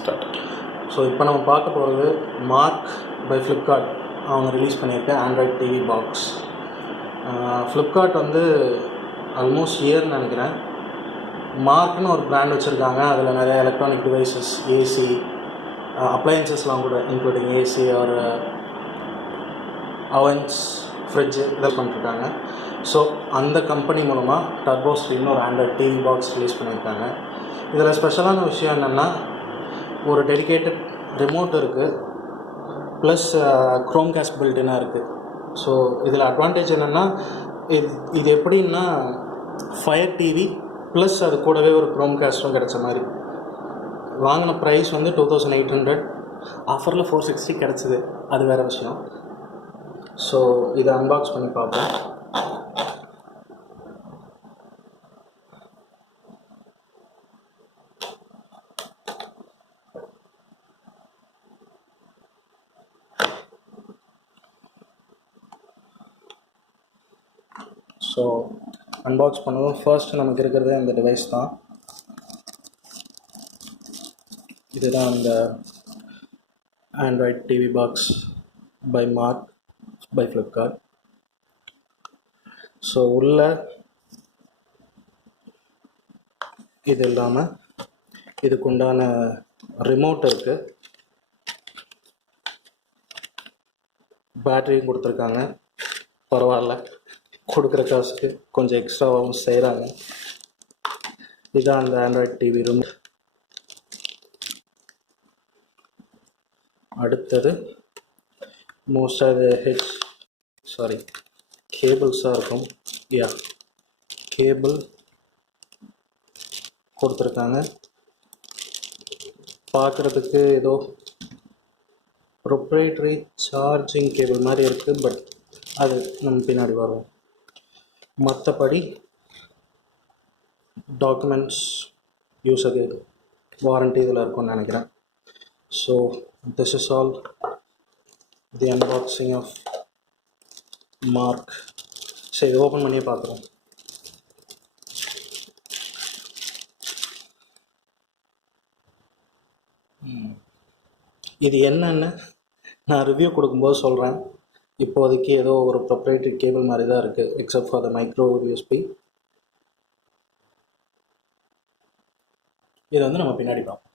Start. So இப்போ நம்ம பார்க்க போகிறது மார்க் பை ஃப்ளிப்கார்ட் அவங்க ரிலீஸ் பண்ணியிருக்க ஆண்ட்ராய்ட் டிவி பாக்ஸ். ஃப்ளிப்கார்ட் வந்து ஆல்மோஸ்ட் இயர்னு நினைக்கிறேன். மார்க்னு ஒரு பிராண்ட் வச்சுருக்காங்க. அதில் நிறைய எலக்ட்ரானிக் டிவைசஸ், ஏசி, அப்ளையன்சஸ்லாம் கூட இன்க்ளூடிங் ஏசி ஒரு அவன்ஸ், ஃப்ரிட்ஜு இதெல்லாம் பண்ணிருக்காங்க. ஸோ அந்த கம்பெனி மூலமாக டர்போஸ்ட்ரீம்னு ஒரு ஆண்ட்ராய்ட் டிவி பாக்ஸ் ரிலீஸ் பண்ணியிருக்காங்க. இதில் ஸ்பெஷலான விஷயம் என்னென்னா, ஒரு டெடிக்கேட்டட் ரிமோட் இருக்குது, ப்ளஸ் Chromecast பில்டினாக இருக்குது. ஸோ இதில் அட்வான்டேஜ் என்னென்னா, இது எப்படின்னா ஃபயர் டிவி ப்ளஸ் அது கூடவே ஒரு Chromecastடும் கிடச்ச மாதிரி. வாங்கின ப்ரைஸ் வந்து 2800, ஆஃபரில் 460 கிடச்சிது, அது வேறு விஷயம். ஸோ இதை அன்பாக்ஸ் பண்ணி பார்ப்போம். ஸோ அன்பாக்ஸ் பண்ணுவோம். ஃபர்ஸ்ட் நமக்கு இருக்கிறது அந்த டிவைஸ் தான். இதுதான் அந்த Android TV box by MarQ by Flipkart. So உள்ள இது இல்லாமல் இதுக்குண்டான ரிமோட் இருக்குது, பேட்டரியும் கொடுத்துருக்காங்க. பரவாயில்ல, கொடுக்குற காசுக்கு கொஞ்சம் எக்ஸ்ட்ராவாகவும் செய்கிறாங்க. இதுதான் அந்த ஆண்ட்ராய்ட் டிவி ரிமோட். அடுத்தது மோஸ்ட்டாக இது கேபிள்ஸாக இருக்கும். கேபிள் கொடுத்துருக்காங்க. பார்க்குறதுக்கு ஏதோ ப்ரொப்ரைட்டரி சார்ஜிங் கேபிள் மாதிரி இருக்குது, பட் அது நம்ம பின்னாடி வரும். மற்றபடி டாக்குமெண்ட்ஸ், யூஸுக்கு வாரண்ட்டி இதில் இருக்கும்னு நினைக்கிறேன். So this is all the unboxing of MarQ. சரி, இது ஓப்பன் பண்ணியே பார்க்குறோம். இது என்னன்னு நான் ரிவ்யூ கொடுக்கும்போது சொல்கிறேன். இப்போதைக்கு ஏதோ ஒரு ப்ரொப்ரைட்டரி கேபிள் மாதிரி தான் இருக்குது, except for the micro USB. இதை வந்து நம்ம பின்னாடி பார்ப்போம்.